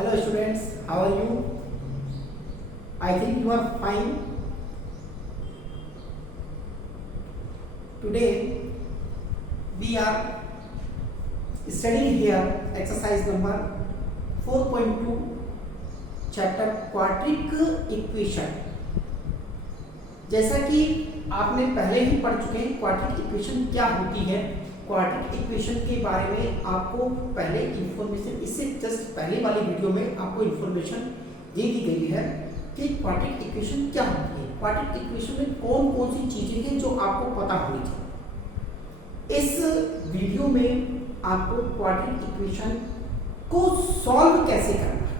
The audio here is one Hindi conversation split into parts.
Hello students, how are you? I think you are fine. Today we are studying here exercise number 4.2 chapter quadratic equation. जैसा कि आपने पहले ही पढ़ चुके हैं क्वाड्रेटिक इक्वेशन क्या होती है। क्वाड्रेटिक इक्वेशन के बारे में आपको पहले इंफॉर्मेशन, इससे जस्ट पहले वाली वीडियो में आपको इंफॉर्मेशन दे दी गई है कि क्वाड्रेटिक इक्वेशन क्या होती है। क्वाड्रेटिक इक्वेशन में कौन कौन सी चीजें हैं जो आपको पता होनी चाहिए। इस वीडियो में आपको क्वाड्रेटिक इक्वेशन को सॉल्व कैसे करना है,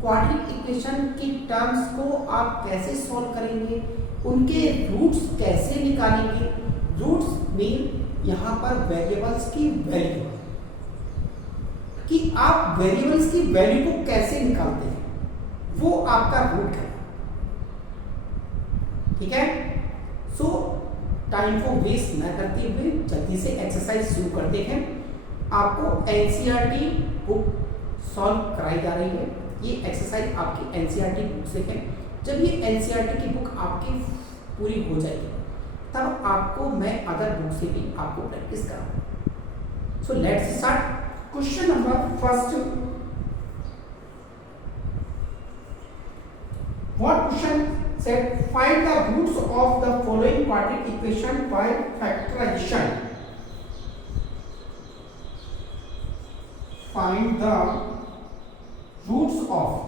क्वाड्रेटिक इक्वेशन की टर्म्स को आप कैसे सॉल्व करेंगे, उनके रूट्स कैसे निकालेंगे। रूट्स मीन यहाँ पर वेरिएबल्स की वैल्यू, कि आप वेरिएबल्स की वैल्यू को कैसे निकालते हैं, वो आपका रूट है। ठीक है, सो टाइम को वेस्ट न करते हुए जल्दी से एक्सरसाइज शुरू करते हैं। आपको एनसीईआरटी बुक सॉल्व कराई जा रही है। ये एक्सरसाइज आपकी एनसीईआरटी बुक से है। जब ये एनसीईआरटी की बुक आपकी पूरी हो जाएगी तब आपको मैं अदर बुक से भी आपको प्रैक्टिस कराऊंगा। So let's start. Question number first, what question said find the roots of the following quadratic equation by factorisation. Find the roots of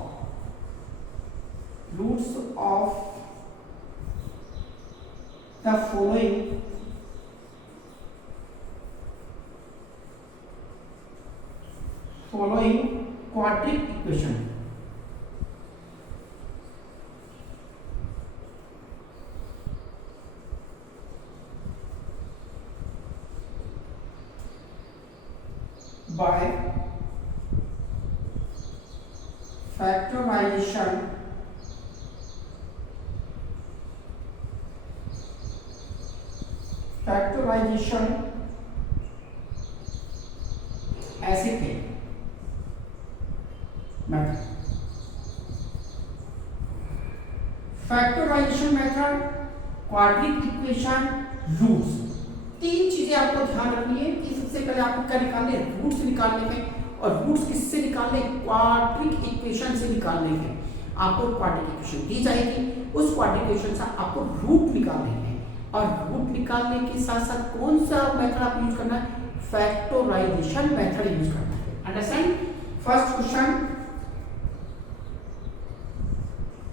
the following quadratic equation by factorization ऐसे थे method. Factorisation method, quadratic equation, roots. तीन चीजें आपको ध्यान रखनी है कि सबसे पहले आपको क्या निकालने हैं, रूट्स निकालने हैं। और रूट्स किससे निकालने, क्वाड्रेटिक इक्वेशन से निकालने हैं। आपको क्वाड्रेटिक इक्वेशन दी जाएगी, उस क्वाड्रेटिक इक्वेशन से आपको रूट निकालने हैं। और रूट निकालने के साथ साथ कौन सा मेथड आप यूज करना है, फैक्टराइजेशन मेथड यूज करना है। Understand. First question,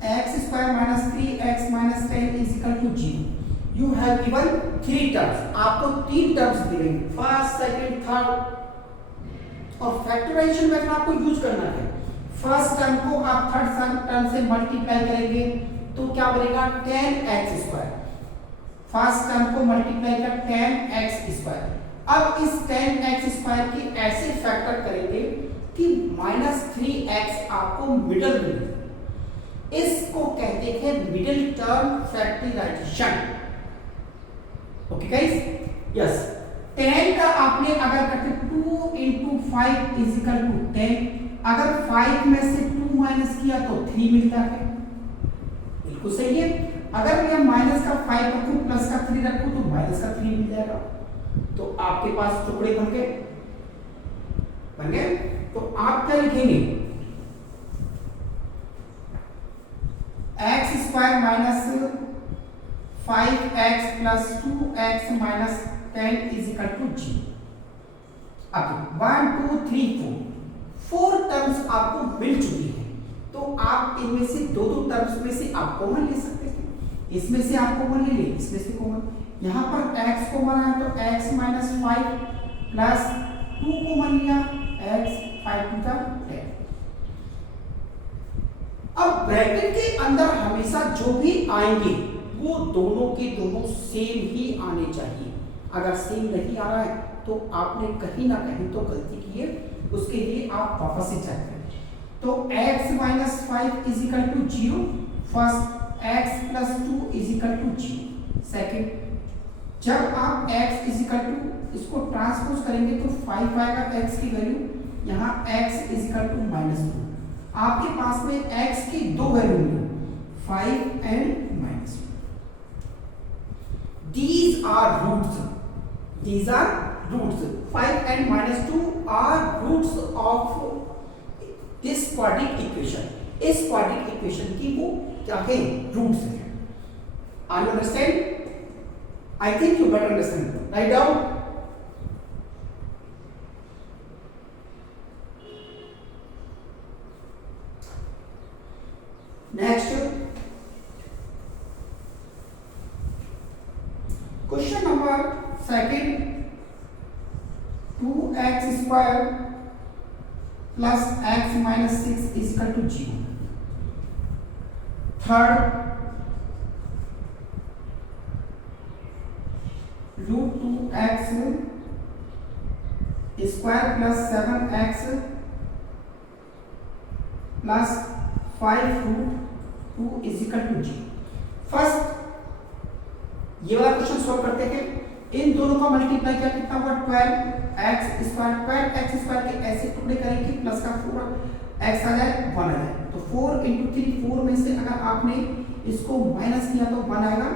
x square minus 3x minus 10 is equal to 0। You have given three terms, आपको तीन टर्म्स दी गई, फर्स्ट सेकंड थर्ड। और फैक्टराइजेशन मेथड आपको यूज करना है। फर्स्ट टर्म को आप थर्ड टर्म से मल्टीप्लाई करेंगे तो क्या बनेगा, 10x स्क्वायर। फर्स्ट टर्म को मल्टीप्लाई कर 10x स्क्वायर। अब इस 10x स्क्वायर की ऐसे फैक्टर करेंगे कि -3x आपको मिडल मिले। इसको कहते हैं middle term factorisation. Okay guys, yes. 10 का आपने अगर करते 2 × 5 = 10, अगर 5 में से 2 माइनस किया तो 3 मिलता है। बिल्कुल सही है। अगर मैं माइनस का 5 रखूं प्लस का 3 रखूं तो माइनस का 3 मिल जाएगा। तो आपके पास टुकड़े बन गए। तो आप क्या लिखेंगे, x square minus 5x plus 2x minus 10 is equal to 0। अब 1 2 3 4 टर्म्स आपको मिल चुकी है। तो आप इनमें से दो टर्म्स में से आप कॉमन ले सकते हैं। इसमें से आप कॉमन ले लें, इसमें से कॉमन। यहाँ पर x कॉमन है तो x माइनस 5 प्लस 2 कॉमन लिया, x 5 × 10। अब ब्रैकेट के अंदर हमेशा जो भी आएंगे वो दोनों के दोनों सेम ही आने चाहिए। अगर सेम नहीं आ रहा है तो आपने कहीं ना कहीं तो गलती की है, उसके लिए आप वापस से चेक करें। तो x minus 5 is equal to 0। First x plus 2 is equal to 0। Second, जब आप x इज इक्वल टू इसको ट्रांसपोज करेंगे तो 5 आएगा x की वैल्यू, यहाँ x इज इक्वल टू -2। आपके पास में x की दो वैल्यू होंगी 5 and -2. These are roots. These are roots. 5 and -2 are roots of this quadratic equation. इस quadratic equation की वो क्या है? Roots है. Are you understand? I think you better understand. Write down. Next, question number second. 2x square plus x minus 6 is equal to 0. Third, root 2x square plus 7x plus 5 root 2 is equal to 0. First ये वाला क्वेश्चन सॉल्व करते हैं। इन दोनों का मल्टीप्लाई किया कितना हुआ 12x स्क्वायर। 12x स्क्वायर के ऐसे टुकड़े करें कि प्लस का पूरा x आ जाए 1 आ जाए। तो 4 × 3 4 में से अगर आपने इसको माइनस किया तो 1 आएगा।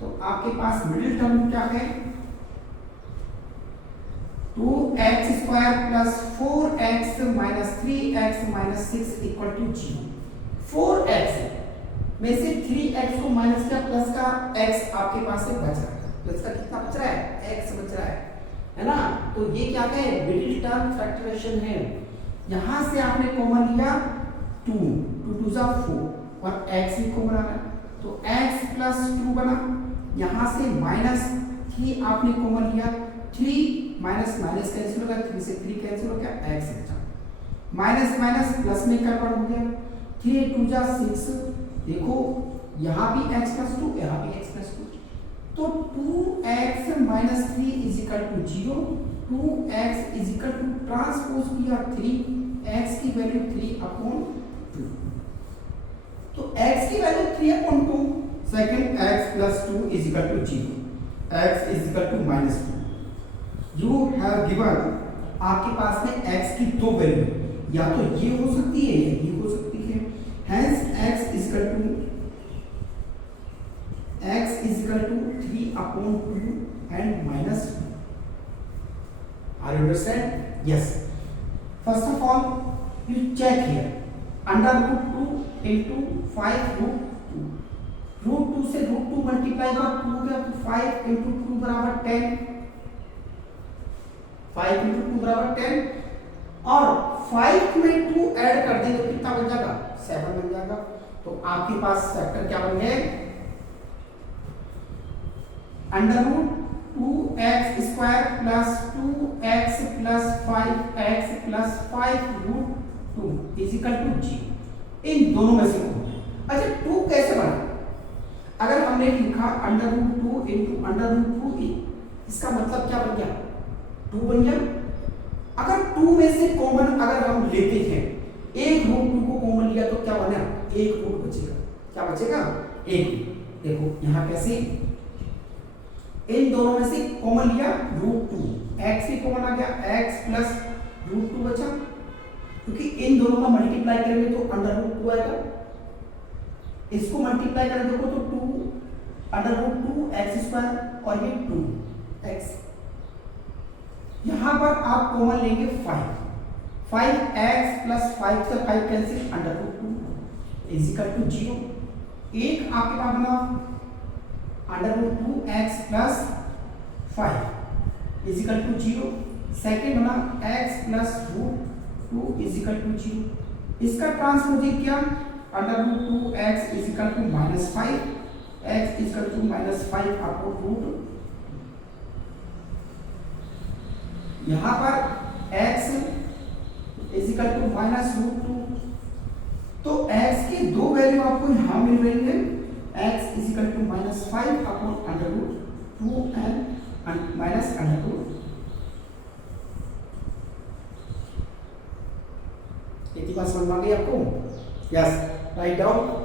तो आपके पास मिडिल टर्म क्या है 2x square plus 4x minus 3x minus 6 equal to 0। 4x में से 3x को माइनस किया प्लस का x आपके पास से बच रहा है। प्लस का कितना बच रहा है x बच रहा है ना। तो ये क्या है मिडिल टर्म फैक्टराइजेशन है। यहां से आपने कॉमन लिया 2 2 2 जा 4 और x भी कॉमन आ रहा है तो x प्लस 2 बना। यहां से माइनस 3 आपने कॉमन लिया 3 माइनस माइनस कैंसिल हो गया 3 से 3 कैंसिल हो गया x बचा। माइनस माइनस प्लस में कन्वर्ट हो गया 3 2 जा 6। देखो यहाँ भी x प्लस 2 यहाँ भी x प्लस 2 तो 2x minus 3 is equal to 0। 2x is equal to transpose किया 3 x की वैल्यू 3/2 तो x की value 3/2 second x plus 2 is equal to 0 x is equal to -2। You have given आपके पास में x की दो वैल्यू या तो ये हो सकती है या ये हो सकती है। Hence x is equal to 3/2 and -2. Are you understand? Yes. First of all, you check here. Under root 2 into 5 root 2. Root 2 से root 2 मल्टीप्लाई हुआ 2 हो गया तो 5 into 2 बराबर 10। 5 into 2 बराबर 10 और 5 में 2 ऐड कर दें तो कितना बन जाएगा 7 बन जाएगा। तो आपके पास फैक्टर क्या बन गए under root 2x square plus 2x plus 5x plus 5 root 2 is equal to 0। इन दोनों में से अच्छा 2 कैसे बना। अगर हमने लिखा under root 2 into under root 2 इसका मतलब क्या बन गया 2 बन गया। अगर 2 में से कॉमन अगर हम लेते हैं एक रूट 2 को कॉमन लिया तो क्या बना एक रूट बचेगा। क्या बचेगा एक। देखो यहां कैसे इन दोनों में से कॉमन लिया रूट 2 x भी कॉमन आ गया x प्लस रूट 2 बचा क्योंकि इन दोनों का मल्टीप्लाई करेंगे तो अंडर रूट 2 आएगा। इसको मल्टीप्लाई करें देखो तो 2 अंडर रूट 2 x स्क्वायर और ये 2x। यहां पर आप कॉमन लेंगे 5x प्लस 5 से 5 cancel under root 2 is equal to 0। एक आपके पास बना under root 2x plus 5 is equal to 0। Second बना x plus root 2 is equal to 0। इसका ट्रांसपोजिट किया under root 2x is equal to -5 x is equal to -5 upon root. यहां पर x इज इक्वल टू -√2 तो x की दो वैल्यू आपको यहां मिल रही है x is equal to -5 upon √2 and minus √2। इतनी बात समझ में आ गई आपको। Yes right down.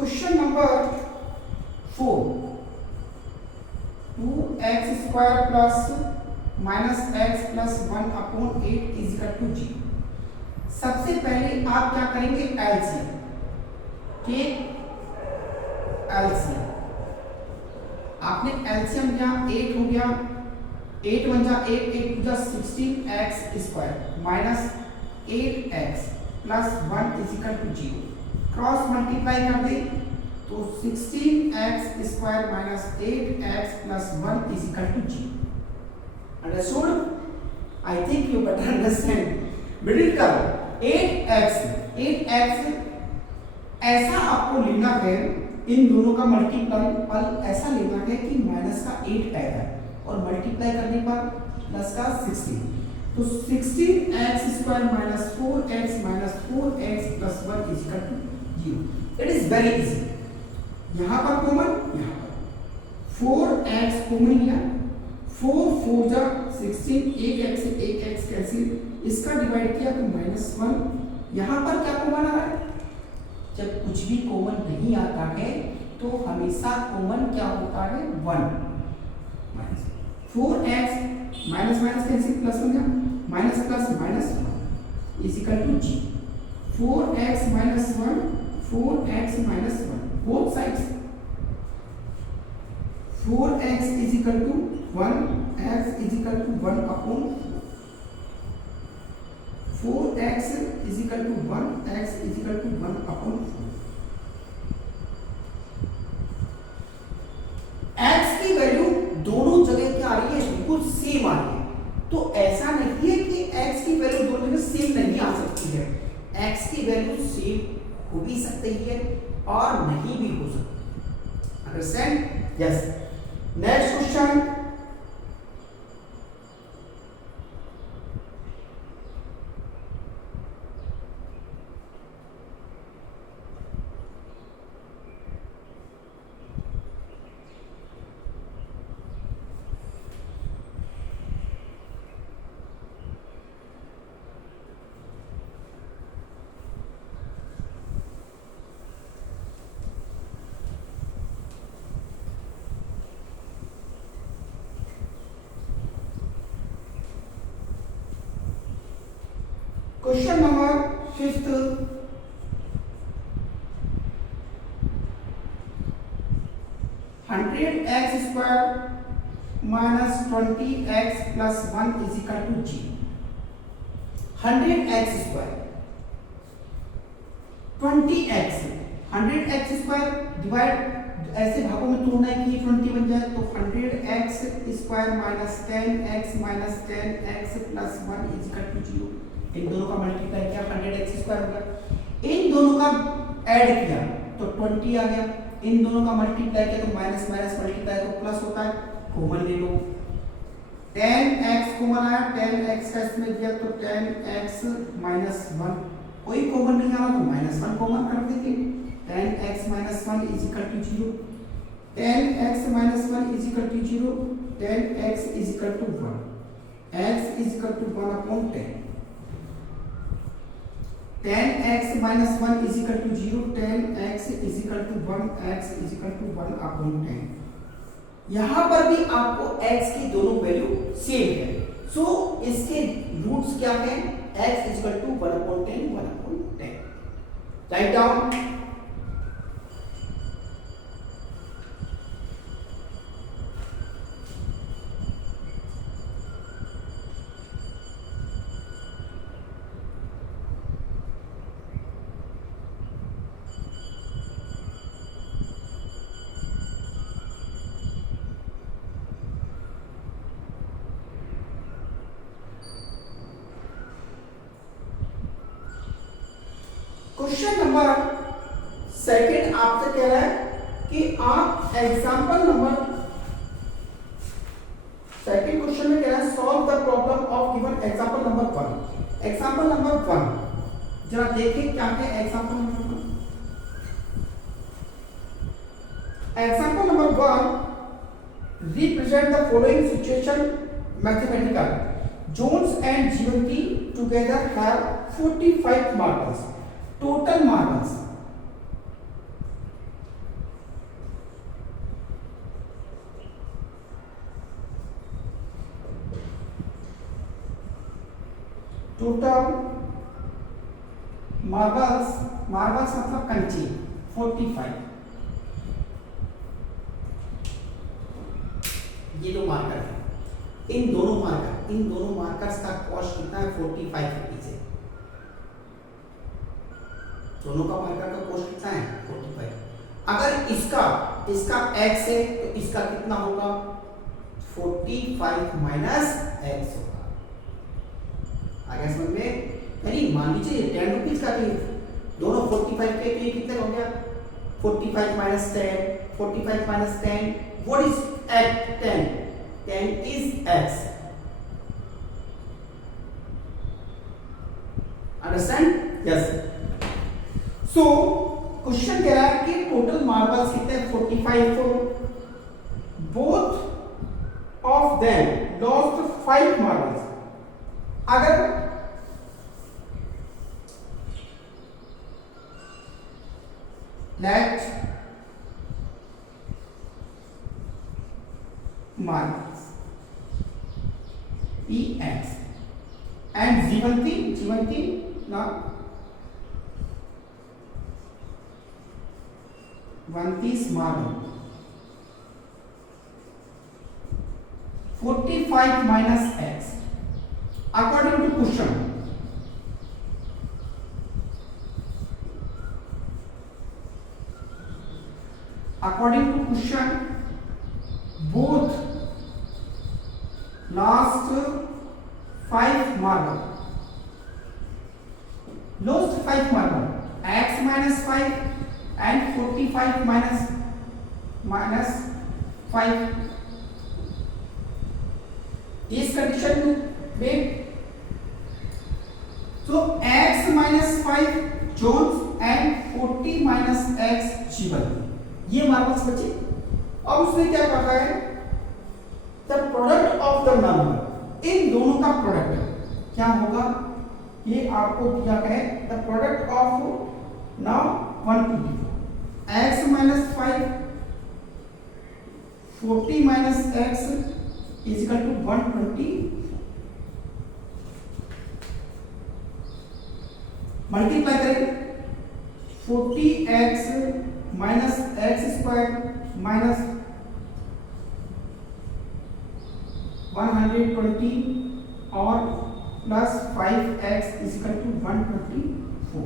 Question number 4, 2x square plus minus x plus 1/8 is equal to 0। सबसे पहले आप क्या करेंगे, एलसीएम के एलसीएम आपने एलसीएम लिया, 8 हो गया, 8 1 जा 8, 8 2 जा 16x square minus 8x plus 1 is equal to 0। Cross multiply कर दे तो 16x square minus 8x plus 1 is equal to 0। Understood? I think you better understand. Middle term 8x ऐसा आपको लेना है, इन दोनों का मल्टीपल ऐसा लेना है कि माइनस का 8 आएगा और मल्टीप्लाई करने पर प्लस का 16, तो 16x square minus 4x plus 1 is equal to 0। It is very easy. यहां पर कॉमन, यहां पर 4x कॉमन लिया, 4 4 जा 16, 1x से 1x कैंसिल, इसका डिवाइड किया तो -1। यहां पर क्या कॉमन आ रहा है, जब कुछ भी कॉमन नहीं आता है तो हमेशा कॉमन क्या होता है, 1। 4x minus minus cancel, plus 1 minus plus minus 1 is equal to 0। 4x minus 1, 4x minus 1 both sides, 4x is equal to 1, x is equal to 1 upon 4x is equal to 1, x is equal to 1 upon 4। x की वैल्यू दोनों जगह क्या आ रही है, बिल्कुल सेम आ रही है। तो ऐसा नहीं है कि x की वैल्यू दोनों जगह सेम नहीं आ सकती है, x की वैल्यू सेम हो भी सकती है और नहीं भी हो सकती। Understand? Yes. Next question, question number 5, 100x square minus 20x plus 1 is equal to 0। 100x square 20x, 100x square divide ऐसे भागों में तोड़ना है कि 20 बन जाए, तो 100x square minus 10x plus 1 is equal to 0। इन दोनों का मल्टीप्लाई किया, 100x स्क्वायर हो गया, इन दोनों का ऐड किया तो 20 आ गया, इन दोनों का मल्टीप्लाई किया तो माइनस माइनस मल्टीप्लाई तो प्लस होता है, कॉमन ले लो। 10x कॉमन आया, 10x का इसमें दिया तो 10x माइनस 1, कोई कॉमन नहीं आ रहा तो -1 कॉमन कर देंगे। 10x minus 1 is equal to 0, 10x minus 1 is equal to 0, 10x is equal to 1, x is equal to 1 upon 10। 10x minus 1 is equal to 0, 10x is equal to 1, x is equal to 1 upon 10। यहां पर भी आपको x की दोनों वैल्यू सेम है, सो इसके रूट्स क्या है, x is equal to 1 upon 10, 1 upon 10। Right down. Question number second आपसे कह रहा है कि आप एग्जांपल नंबर सेकंड क्वेश्चन में कह रहा है solve the problem of given example number 1। Example number 1 जरा देखें क्या है example number 1। Example number 1 represent the following situation mathematical. Jones and Jyoti together have 45 marbles. Total marbles total marbles, marbles मतलब कंचे 45। ये जो मार्कर है, इन दोनों मार्कर्स का कॉस्ट कितना है? 45 रुपीज है। दोनों का मार्कर का कॉस्ट कितना है? 45। अगर इसका x है तो इसका कितना होगा? 45 माइनस x होगा। आगे समझ में? यानी मान लीजिए 10 रुपीज का भी दोनों 45 के, तो ये कितने हो गया? 45 minus 10, 45 minus 10, what is 10? 10 is x. Understand? Yes. So question कह रहा है कि टोटल मार्बल्स कितने? 45। Both of them lost 5 marbles. अगर let marbles px and Jivanti now Vanti's marble 45 minus x according to question. According to question, both lost 5 marble. Lost 5 marble. X minus 5 and 45 minus 5. इस कंडीशन में so x minus 5 Jones and 40 minus x जीवन, ये मार्बल्स बचे। अब उसने क्या कहा है? The product of the number, इन दोनों का प्रोडक्ट क्या होगा? ये आपको दिया है the product of now 124 x minus 5 40 minus x is equal to 120। Multiply करें 40x minus x square minus 120 और plus 5x is equal to 124।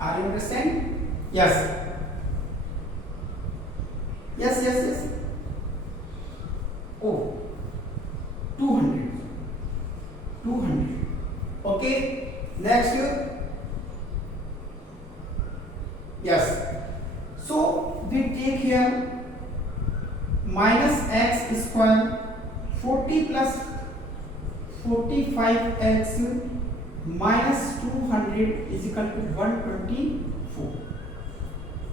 Are you understand? Yes yes yes yes. Oh 200 okay. Next yes, so we take here minus x square 40 plus 45x minus 200 is equal to 124.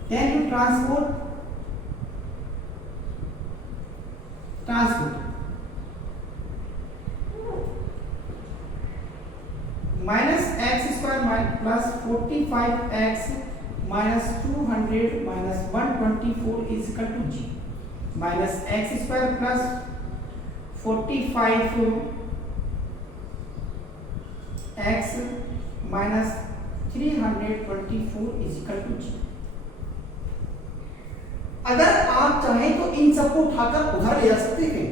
Can you transport minus x square plus 45x minus 200 minus 124 is equal to g minus x square plus 45 x minus 324 is equal to g। अगर आप चाहें तो इन सबको उठाकर उधर ले जा सकते हैं,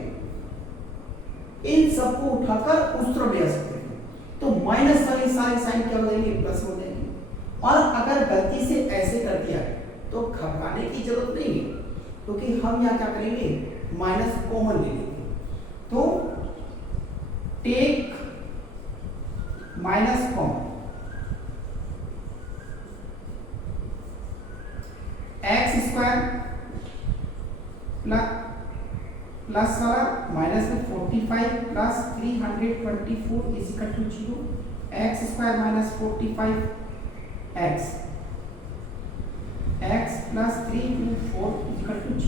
इन सबको उठाकर उस तरफ ले जा सकते हैं, तो माइनस वाले सारे साइन क्या हो जाएंगे? प्लस हो जाएंगे। और अगर गलती से ऐसे कर दिया तो घबराने की जरूरत नहीं है, क्योंकि हम यहाँ क्या करेंगे? माइनस कॉमन ले लेंगे। तो take minus common, x square plus वाला माइनस में 45 plus 324 is equal to 0। X square minus 45 x plus 324 is equal to g।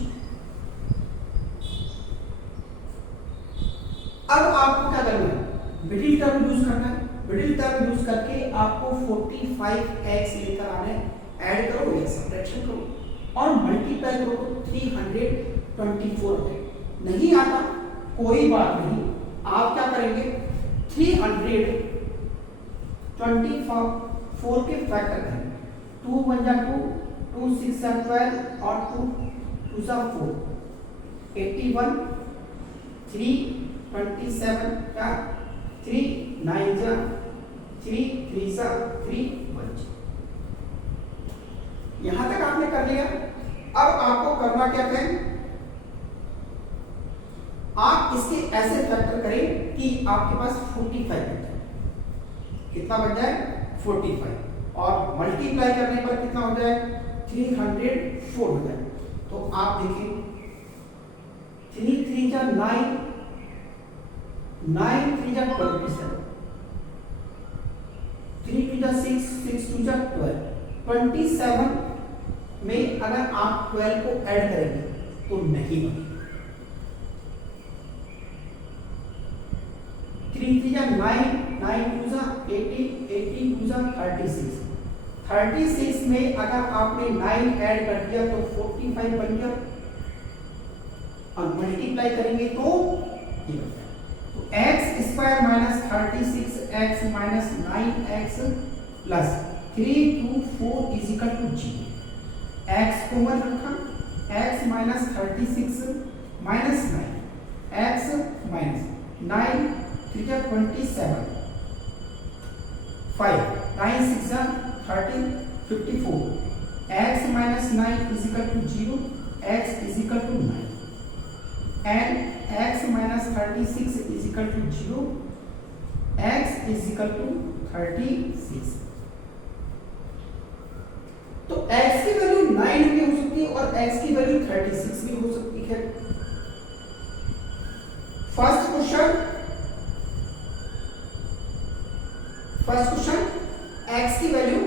अब आपको क्या करना है? मिडिल टर्म यूज करना है। मिडिल टर्म यूज करके आपको 45x लेकर आना है, ऐड करो या सब्ट्रैक्शन करो और मल्टीप्लाई करो तो 324 है। नहीं आता कोई बात नहीं, आप क्या करेंगे? 324 के फैक्टर करें। 2 1 जा 2, 2 6 जा 12 और 2 2 जा 4, 81, 3 27 का 3 9 जा 3 3 जा 3 1। यहां तक आपने कर लिया। अब आपको करना क्या है, आप इसके ऐसे फैक्टर करें कि आपके पास 45 बन जाए। कितना बन जाए? 45। और मल्टीप्लाई करने पर कितना हो जाए? 304 हो जाए। तो आप देखिए 3 3 जा 9, 9 3 जा 27, 3 2 जा 6, 6 2 जा 12, 27 में अगर आप 12 को ऐड करेंगे तो नहीं बनेगा। 3 3 जा 9, 9 2 जा 18, 18 2 जा 36, 36 में अगर आपने 9 ऐड कर दिया तो 45 बन गया। और मल्टीप्लाई करेंगे तो ये बन गया। तो x square minus 36x minus 9x plus 324 is equal to 0। x को मत रखा, x minus 36 minus 9, x minus 9 3 जा 27, 5 9 6 जा 13 54, x minus 9 is equal to 0, x is equal to 9 and x minus 36 is equal to 0, x is equal to 36। तो x की वैल्यू 9 भी हो सकती है और x की वैल्यू 36 भी हो सकती है। फर्स्ट क्वेश्चन x की वैल्यू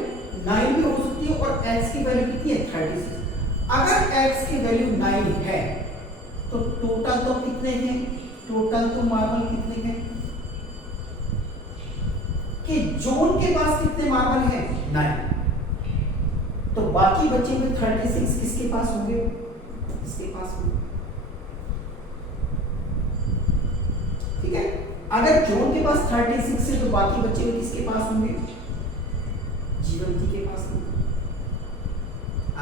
9 भी हो सकती है और x की वैल्यू कितनी है? 36। अगर x की वैल्यू 9 है तो टोटल तो कितने हैं? टोटल तो मार्बल कितने हैं? कि जोन के पास कितने मार्बल हैं? 9। तो बाकी बचे हुए 36 किसके पास होंगे? इसके पास होंगे। ठीक है, अगर जोन के पास 36 है तो बाकी बचे हुए किसके पास होंगे? जीवंती के पास होंगे।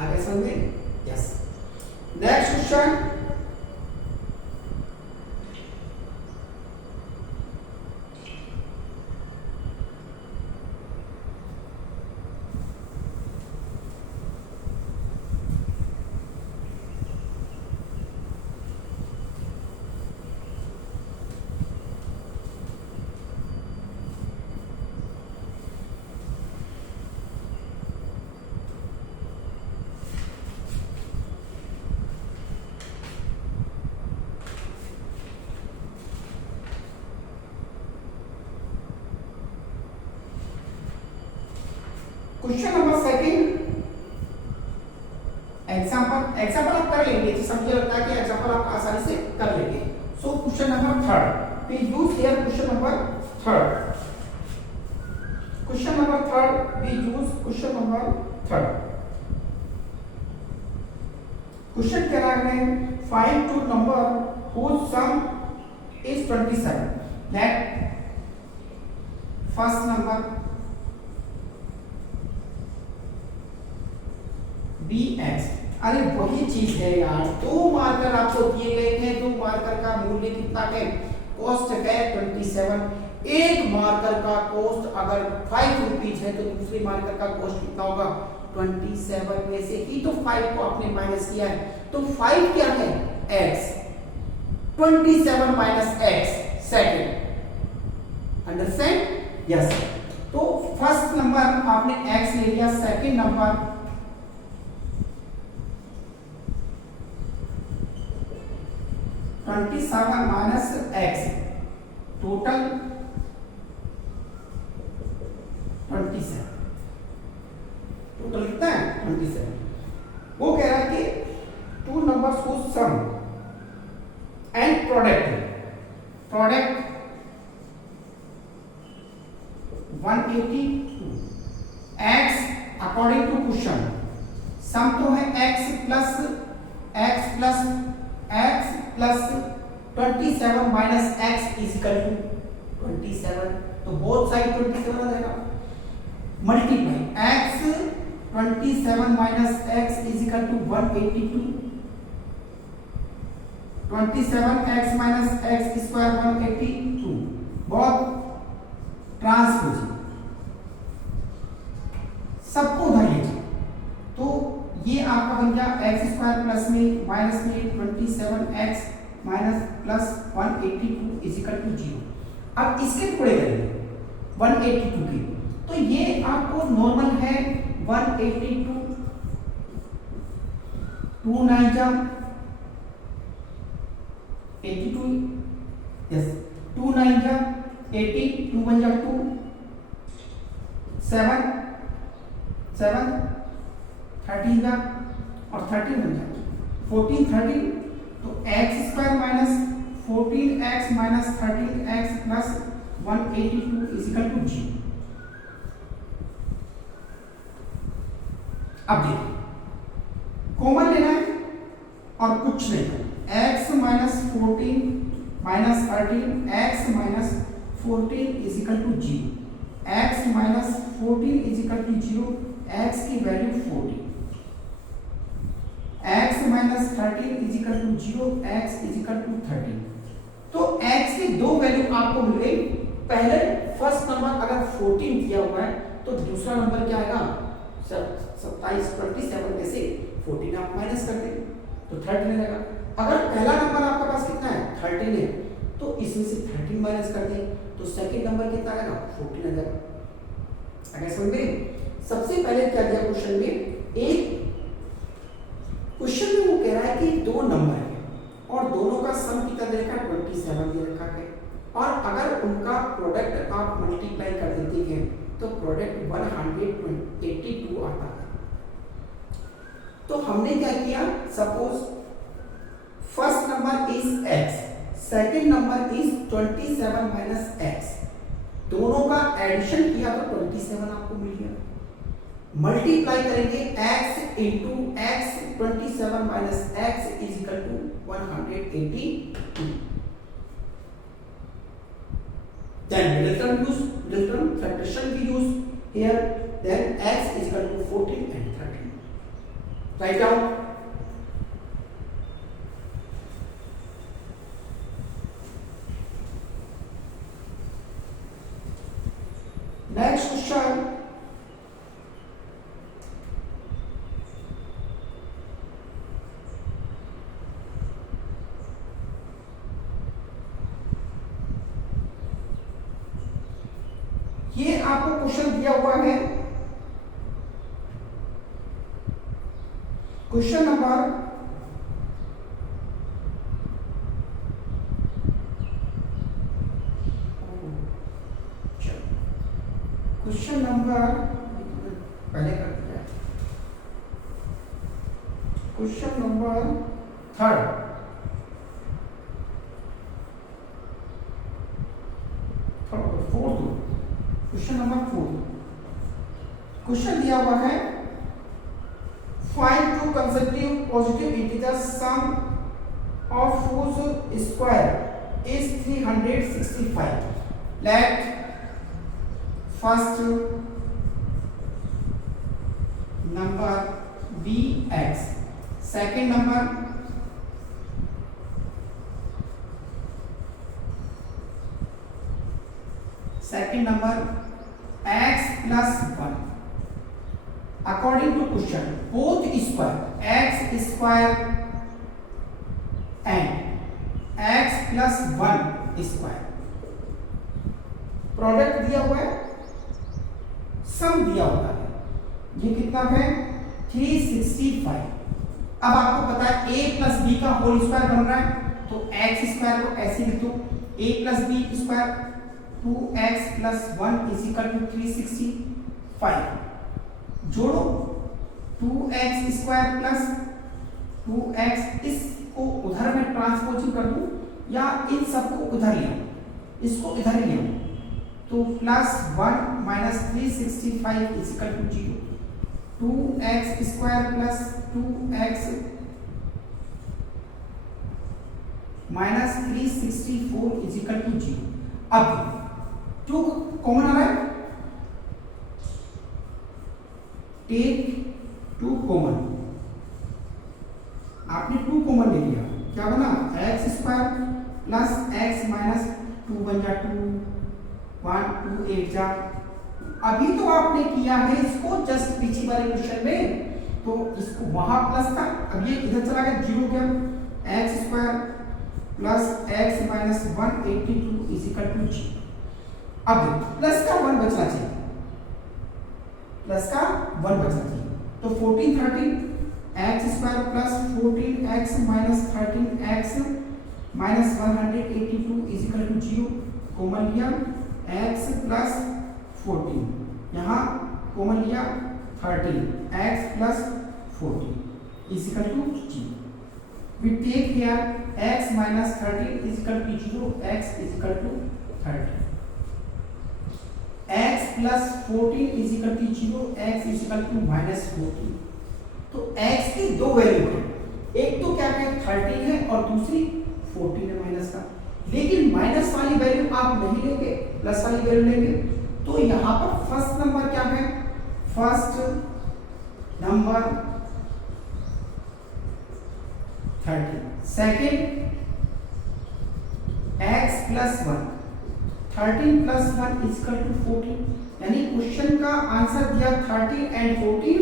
आगे समझे? Yes. Next question, question number second, example आप कर लेंगे। जैसे मुझे लगता है कि एग्जांपल आप आसानी से कर लेंगे। So question number third, we use here question number third. Question number third, we use question number third. क्वेश्चन कह रहा है find two number whose sum is 27। That first number bx। अरे वही चीज है यार, दो मार्कर आपको दिए गए हैं, दो मार्कर का मूल्य कितना है? कॉस्ट है 27। एक मार्कर का कॉस्ट अगर 5 रुपीज है तो दूसरे मार्कर का कॉस्ट कितना होगा? 27 में से ही तो 5 को आपने माइनस किया है, तो 5 क्या है? x, 27 minus x second. Understand? Yes. तो फर्स्ट नंबर आपने x ले लिया, second number 27 minus x, total 27। Total कितना है? 27। वो कह रहा है कि टू नंबर्स को sum and product 182 x according to question. Sum तो है x plus x 27 minus x is equal to 27, तो बोथ साइड 27 आ जाएगा। Multiply x 27 minus x is equal to 182, 27x minus x square 182, बहुत ट्रांसपोजिंग, सबको उधर लीजिए, तो ये आपका बन गया एक्स स्क्वायर प्लस में माइनस में 27x minus plus 182 is equal to 0। अब इसके टुकड़े करेंगे 182 के, तो ये आपको नॉर्मल है 182, 2 9 जा 82, यस 2 9 जा 80, 2 1 जा 2, 7 7 13 का और 13 बन जाएगा 14 13, तो x square minus 14x minus 13x plus 182 is equal to 0। अब देखिए कॉमन लेना है और कुछ नहीं करना, x minus 14 minus 13 x minus 14 is equal to 0, x minus 14 is equal to 0, x की value 14, x minus 13 is equal to 0, x is equal to 13। तो x की दो वैल्यू आपको मिल गई। पहले फर्स्ट नंबर अगर 14 दिया हुआ है तो दूसरा नंबर क्या आएगा, 27 27 में से 14 आप माइनस कर देंगे तो 13 आ जाएगा। अगर पहला नंबर आपके पास कितना है 13 है, तो इसमें से 13 माइनस कर दें तो सेकंड नंबर कितना आएगा 14 आ जाएगा। अगर समझ में सबसे पहले क्या दिया क्वेश्चन में, एक क्वेश्चन में वो कह रहा है कि दो नंबर है और दोनों का सम कितना दे रखा है 27 दे रखा है, और अगर उनका प्रोडक्ट आप मल्टीप्लाई कर देते हैं तो प्रोडक्ट 182 आता है। तो हमने क्या किया, suppose first number is x, second number is 27 minus x, दोनों का एडिशन किया तो 27 आपको मिल गया। मल्टीप्लाई करेंगे x into x, 27 minus x is equal to 182। Then middle term use, middle term subtraction we use here. Then x is equal to 14 and 13. Write down. Next question. ये आपको क्वेश्चन दिया हुआ है, क्वेश्चन नंबर पहले कर दिया, question number third. Question number 4, question दिया हुआ है find two consecutive positive integers sum of whose square is 365। Let first number be x, second number x plus 1 according to question both square x square and x plus 1 square product दिया हुआ है, सम दिया हुआ है, ये कितना है 365। अब आपको पता है a प्लस बी का होल स्क्वायर बन रहा है, तो x स्क्वायर को ऐसे लिख दो, a plus B square 2x plus 1 is equal to 365। जोड़ो 2x स्क्वायर प्लस 2x, इसको उधर में ट्रांसपोजिंग कर दूं या इन सबको उधर ले आऊं, इसको इधर ले आऊं, तो plus 1 minus 365 is equal to 0। 2x square plus 2x minus 364 is equal to 0। अब 2 कॉमन आ रहा है, टेक 2 कॉमन, आपने 2 कॉमन ले लिया, क्या बना x square plus x minus 2 बन जा 2 1 2 8 जा। अभी तो आपने किया है इसको जस्ट पिछली वाले क्वेश्चन में, तो इसको वहां प्लस था, अब ये इधर चला गया जीरो, क्या x square plus x minus 182 is equal to जी। अब प्लस का 1 बचना चाहिए, प्लस का 1 बचना चाहिए, तो 14 13 x square plus 14 x minus 13 x minus 182 is equal to 0, common लिया एक्स प्लस 14, यहाँ कॉमन लिया 13 x plus 14 is equal to 0। We take here x minus 13 is equal to 0, x is equal to 13, x plus 14 is equal to 0, x is equal to minus 14। तो x की दो वैल्यू है, एक तो क्या है 13 है और दूसरी 14 है माइनस का, लेकिन माइनस वाली वैल्यू आप नहीं लेंगे, प्लस वाली वैल्यू लेंगे। तो यहाँ पर फर्स्ट नंबर क्या है, first number 13, second x plus 1, 13 plus 1 is equal to 14, यानी क्वेश्चन का आंसर दिया 13 एंड 14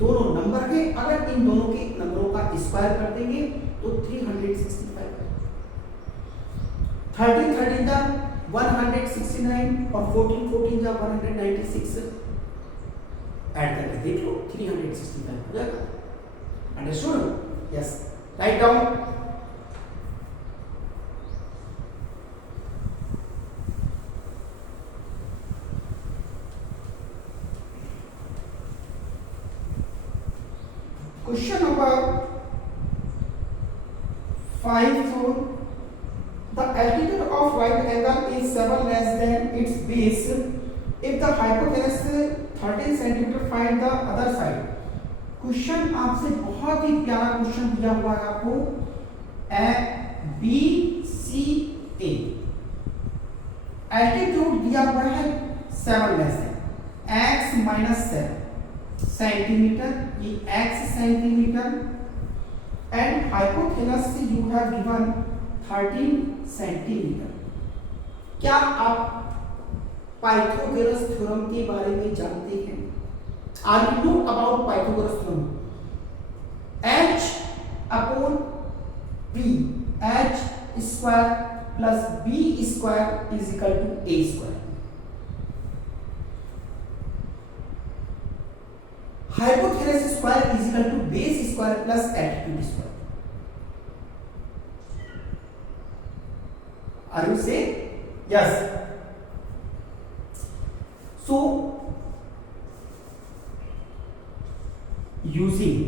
दोनों नंबर के, अगर इन दोनों के नंबरों का स्क्वायर कर देंगे तो 365, 13 13 का 169 और 14 14 का 196, ऐड करके देख लो 365 हो जाएगा। Understood? Yes, right down. Question number 5. The altitude of right angle is 7 less than its base. If the hypotenuse 13 cm, find the other side. Question आपसे बहुत ही प्यारा क्वेश्चन दिया हुआ है आपको, बी सी ए, एल्टीट्यूड दिया हुआ है 7 less than x minus 7 centimetre, ये x centimetre, and hypotenuse you have given 13 centimetre. क्या आप पाइथागोरस थ्योरम के बारे में जानते हैं? Are you know about Pythagoras theorem? H upon B, H square plus B square is equal to A square. Hypotenuse square is equal to base square plus altitude square. Are you saying? Yes. So using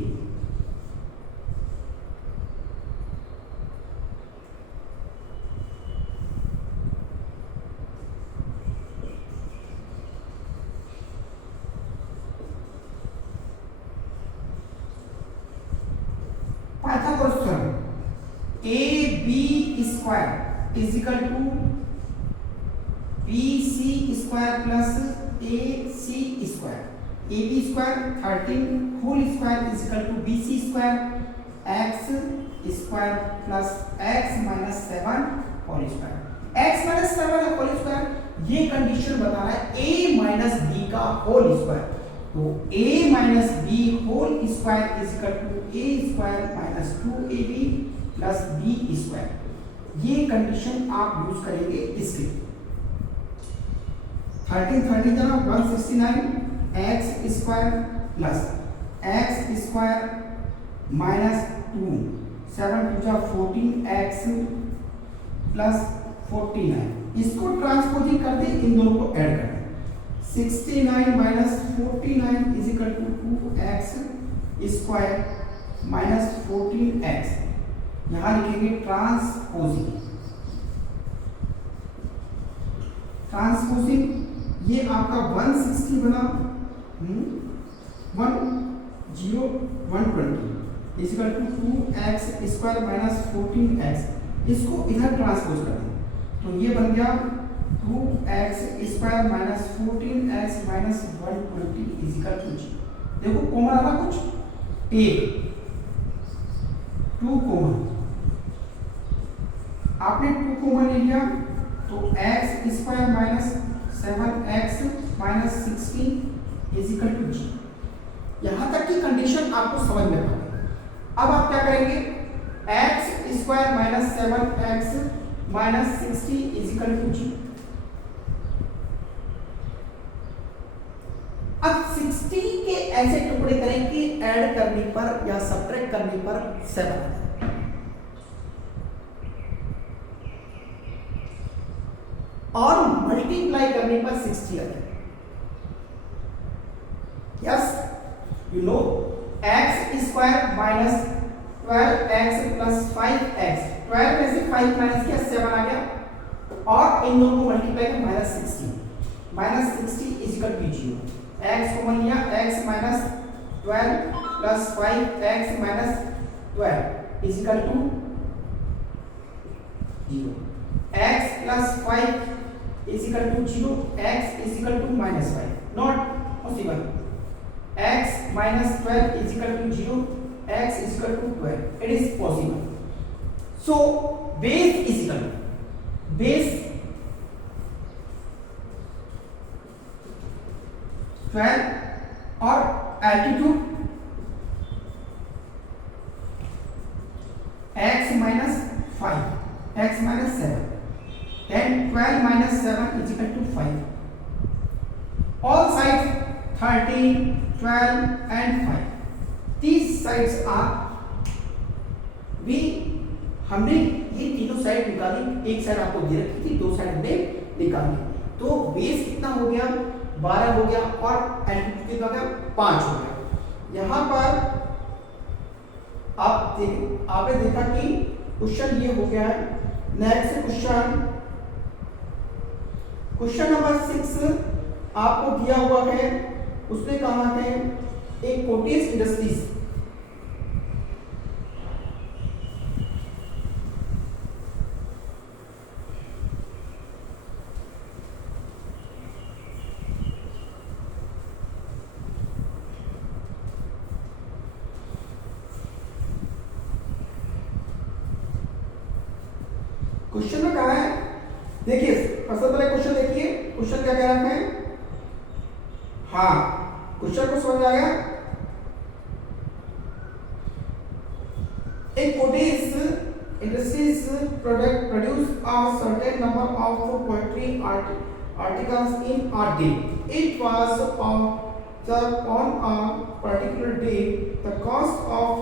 Pythagoras theorem, AB square is equal to BC square plus AC square, AB square 13 whole square is equal to BC square x square plus x minus 7 whole square, x minus 7 whole square, ये कंडीशन बता रहा है a minus b का होल स्क्वायर, तो a minus b whole square is equal to a square minus 2ab plus b square, ये कंडीशन आप यूज करेंगे इसके 13 13 जरा 169 x स्क्वायर प्लस x स्क्वायर माइनस 2 7 2 जा 14x प्लस 49, इसको ट्रांसपोजिंग कर दे, इन दोनों को ऐड कर दे, 69 minus 49 is equal to 2x square minus 14x, यहां लिखेंगे ट्रांसपोजिंग, ट्रांसपोजिंग ये आपका 160 बना 120 is equal to 2x square minus 14x, इसको इधर ट्रांसपोज कर दें तो ये बन गया 2x square minus 14x minus 120 is equal to जी। देखो कॉमन आ रहा कुछ, टेक 2 कॉमन, आपने 2 कॉमन ले लिया तो x square minus 7x minus 16 is equal to जी। यहां तक की कंडीशन आपको समझ में आ गई। अब आप क्या करेंगे, x square minus 7x minus 60 is equal to जी। अब 60 के ऐसे टुकड़े करें कि ऐड करने पर या सब्ट्रैक्ट करने पर 7 और मल्टीप्लाई करने पर 60 आ जाए। Yes, you know x square minus 12x plus 5x, 12 में से 5 माइनस किया 7 आ गया और इन दोनों को मल्टीप्लाई कर minus 60 is equal to 0। x common लिया, x minus 12 plus 5x minus 12 is equal to 0। x plus 5 is equal to 0, x is equal to minus 5, not possible. x minus 12 is equal to 0, x is equal to 12, it is possible. So base is equal base 12 और altitude x minus 5, x minus 7, then 12 minus 7 is equal to 5. All sides 13, 12 and 5. These sides are, हमने ये तीनों साइड निकाली, एक साइड आपको दे रखी थी, 2 साइड में निकाली। तो बेस कितना हो गया, 12 हो गया और एल्टीट्यूड कितना हो गया, 5 हो गया। यहाँ पर आपने देखा कि क्वेश्चन ये हो गया है। नेक्स्ट क्वेश्चन नंबर 6 आपको दिया हुआ है, उसने कहा है एक कोटिस इंडस्ट्रीज क्वेश्चन में कहा है, देखिए सबसे पहले क्वेश्चन देखिए, क्वेश्चन क्या कह रहा है। हाँ, क्वेश्चन को समझ आया। एक Cortés industries product produce a certain number of poetry articles in a day. It was on a particular day. The cost of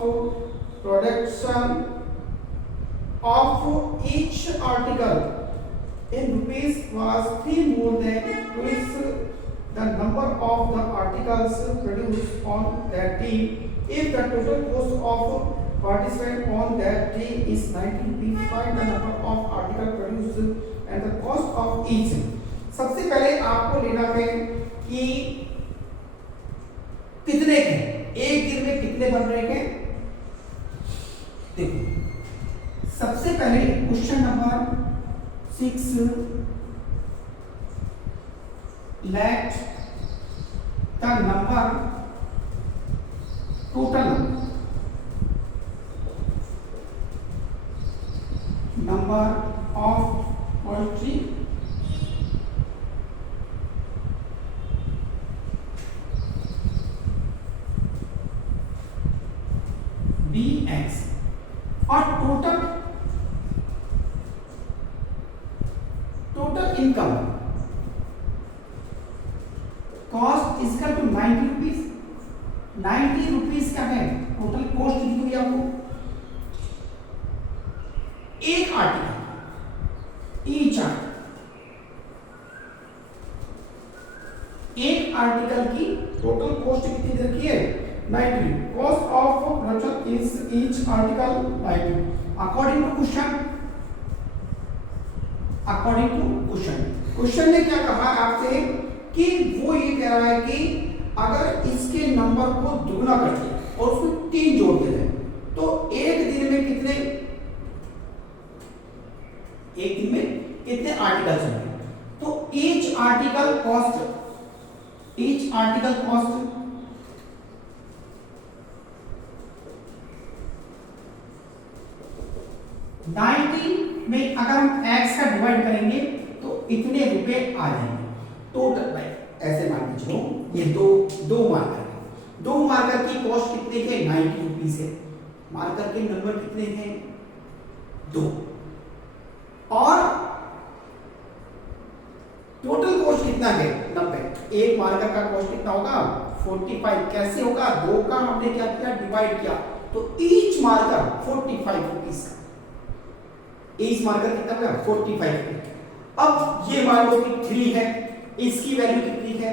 production of each article in rupees was 3 more than twice the number of the articles produced on that day. If the total cost of participant on that day is 90 rupees, find the number of articles produced and the cost of each. सबसे पहले आपको लेना है कि कितने हैं, एक दिन में कितने बन रहे हैं। देखो सबसे पहले question number 6, let the total number of poetry bx और total income cost equal to 90 rupees. 90 rupees क्या है टोटल कॉस्ट दी हुई आपको एक आर्टिकल, ईच एक आर्टिकल की टोटल कॉस्ट कितनी दे रखी है 90। Cost of production is each article 90 according to question. According to question, question ने क्या कहा आपसे कि वो ये कह रहा है कि अगर इसके नंबर को दुगना कर दिया और उसको 3 जोड़ दे रहे तो एक दिन में कितने आर्टिकल्स होंगे। तो each article cost 90 में अगर हम x का डिवाइड करेंगे तो इतने रुपए आ जाएंगे टोटल। भाई ऐसे मान के चलो, ये दो मार्कर की कॉस्ट कितने के 90 रुपीस है, मार्कर के नंबर कितने हैं 2, और टोटल कॉस्ट कितना है 90। एक मार्कर का कॉस्ट कितना होगा 45। कैसे होगा, 2 का हमने क्या किया डिवाइड किया, तो ईच मार्कर 45 रुपीस का, ईच मार्कर कितना होगा 45। अब ये मान लो कि 3 है, इसकी वैल्यू कितनी है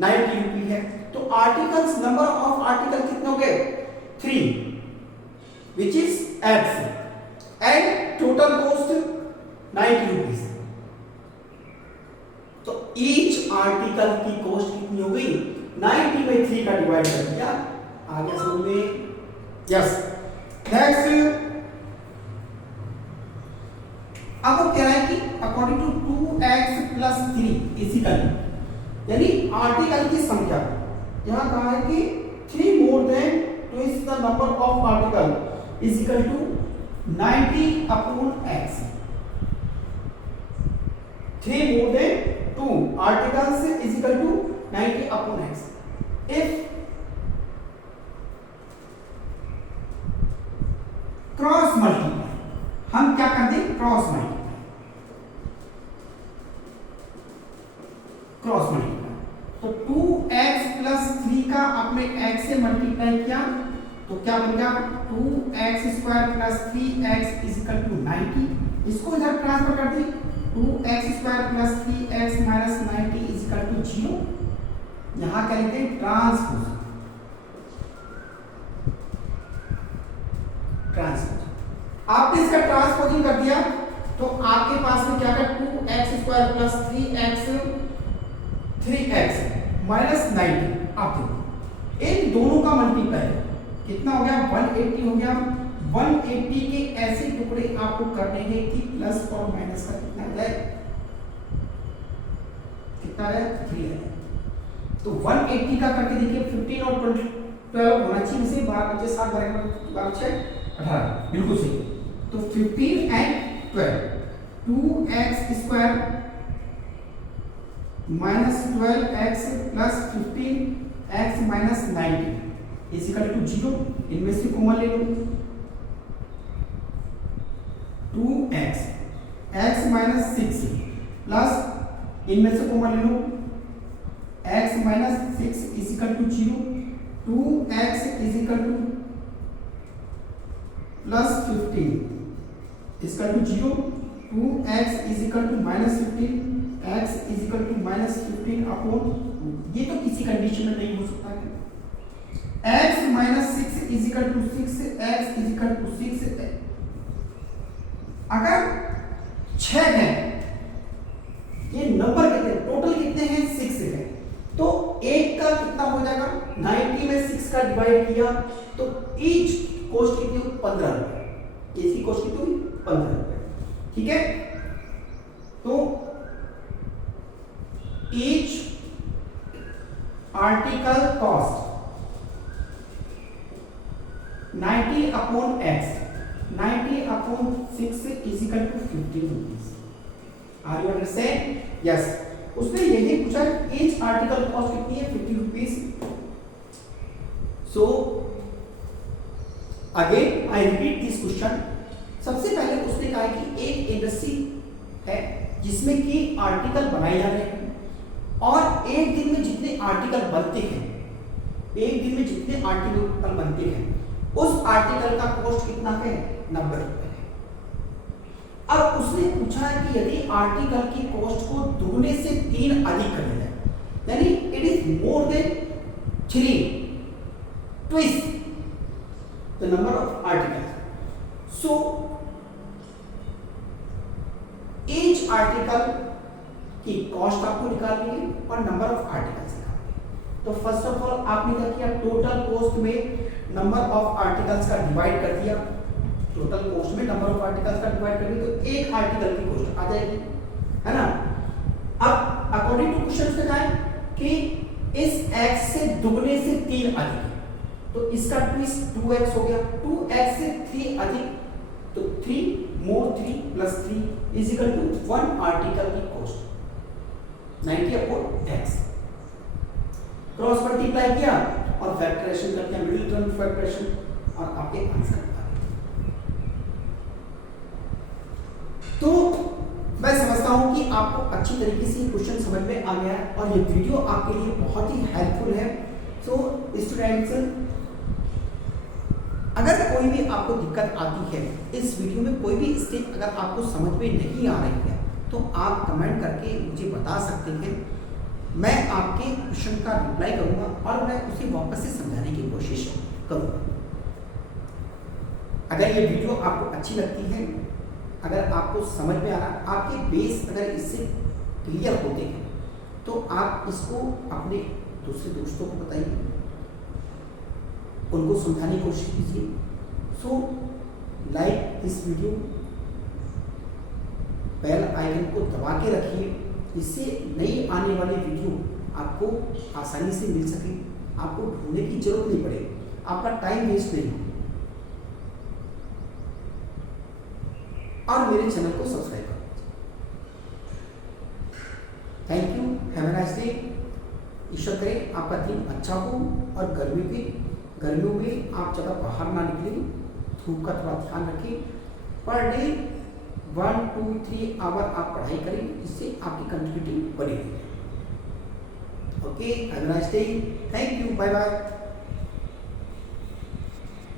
90 रुपी है, तो आर्टिकल्स नंबर ऑफ आर्टिकल कितने हो गए 3 which is x and total cost 90 rupees. तो ईच आर्टिकल की कॉस्ट कितनी हो गई 90 में 3 का डिवाइड कर दिया, आगे समझ में। यस, नेक्स्ट अब वो कह रहा है कि according to 2x plus 3 is equal, यानी आर्टिकल की संख्या यहां कहा है कि 3 more than twice the number of article is equal to 90 upon x। 3 more than 2 articles is equal to 90 upon x. If cross multiply, हम क्या कर दें क्रॉस मल्टीप्लाई, तो 2x प्लस 3 का आपने x से मल्टीप्लाई किया तो क्या बनेगा 2x square plus 3x is equal to 90। इसको इधर ट्रांसफर कर दें, 2x square plus 3x minus 90 is equal to 0। यहां क्या लिखते हैं ट्रांसपोज। आपने इसका ट्रांसपोजिंग कर दिया तो आपके पास में क्या है 2x square plus 3x minus 90। आप देखो इन दोनों का मल्टीप्लाई कितना हो गया 180 हो गया। 180 के ऐसे टुकड़े आपको करने हैं कि प्लस और माइनस का कितना है 3 है। तो 180 का करके देखिए 15 और 12 होना चाहिए, इसे 12 5 7 12 6 18 बिल्कुल सही। तो 15 and 12 2x square minus 12x plus 15x minus 90 is equal to 0। इनमें से कॉमन ले लो 2x x माइनस 6 प्लस इनमें से कॉमन ले लो x minus 6 is equal to 0। 2x is equal to plus 15 is equal to 0। 2x is equal to minus 15 x is equal to minus 15 upon, ये तो किसी कंडीशन में नहीं हो सकता है। x minus 6 is equal to 6 x is equal to 6। अगर 6 है, ये नंबर कितने टोटल कितने हैं 6 है, तो एक का कितना हो जाएगा 90 में 6 का डिवाइड किया तो ईच कॉस्ट कितनी हुई 15 रुपए, इसकी कॉस्ट कितनी हुई 15 रुपए। ठीक है, तो each article cost 90 upon x, 90 upon 6 is equal to 15 rupees. Are you understand? Yes, उसने यही पूछा ईच आर्टिकल कॉस्ट कितनी है 50 rupees. So again I repeat this question. सबसे पहले उसने कहा कि एक इंडस्ट्री है जिसमें कि आर्टिकल बनाए जा रहे हैं और एक दिन में जितने आर्टिकल बनते हैं, उस आर्टिकल का कॉस्ट कितना है 90 रुपए है। अब उसने पूछा है कि यदि आर्टिकल की कॉस्ट को दुगने से 3 अधिक कर दिया जाए, यानी it is more than 3 twice the number of articles, so each article की कॉस्ट आपको निकालनी है और नंबर ऑफ आर्टिकल्स निकालनी है। तो फर्स्ट ऑफ ऑल आपने क्या किया टोटल कॉस्ट में नंबर ऑफ आर्टिकल्स का डिवाइड कर दिया, टोटल कॉस्ट में नंबर ऑफ आर्टिकल्स का डिवाइड कर दिया तो एक आर्टिकल की कॉस्ट आ जाएगी, है ना। अकॉर्डिंग टू क्वेश्चन में कहा है कि इस x से दुगने से 3 अधिक है, तो इसका ट्विस्ट 2x हो गया। 2x से 3 अधिक, तो 3 more 3 plus 3 is equal to 1 article की कॉस्ट 90/x। क्रॉस मल्टीप्लाई किया और फैक्टराइजेशन करके मिडिल टर्म फैक्टराइजेशन और आपके आंसर आ गए। तो मैं समझता हूं कि आपको अच्छी तरीके से क्वेश्चन समझ में आ गया है और ये वीडियो आपके लिए बहुत ही हेल्पफुल है। सो स्टूडेंट्स, अगर कोई भी आपको दिक्कत आती है, इस वीडियो में कोई भी स्टेप अगर आपको समझ में नहीं आ रही है, तो आप कमेंट करके मुझे बता सकते हैं। मैं आपके क्वेश्चन का रिप्लाई करूंगा और मैं उसे वापस से समझाने की कोशिश करूंगा। अगर ये वीडियो आपको अच्छी लगती है, अगर आपको समझ में आ रहा, आपके बेस अगर इससे क्लियर होते हैं, तो आप इसको अपने दूसरे दोस्तों को बताइए, उनको समझाने की कोशिश कीजिए। So like this video, bell icon को दबा के रखिए, इससे नई आने वाली वीडियो आपको आसानी से मिल सके, आपको ढूंढने की जरूरत नहीं पड़े, आपका टाइम वेस्ट नहीं हो। और मेरे चैनल को सब्सक्राइब करो। Thank you, have a nice day. ईश्वर करे आपका दिन अच्छा हो और गर्मियों में आप ज़्यादा बाहर ना निकलें, धूप का थोड़ा ध्यान रखें। पर डे 1, 2, 3 आवर आप पढ़ाई करें, जिससे आपकी कनेक्टिविटी बनी रहे। Okay, have a nice day, thank you, bye bye.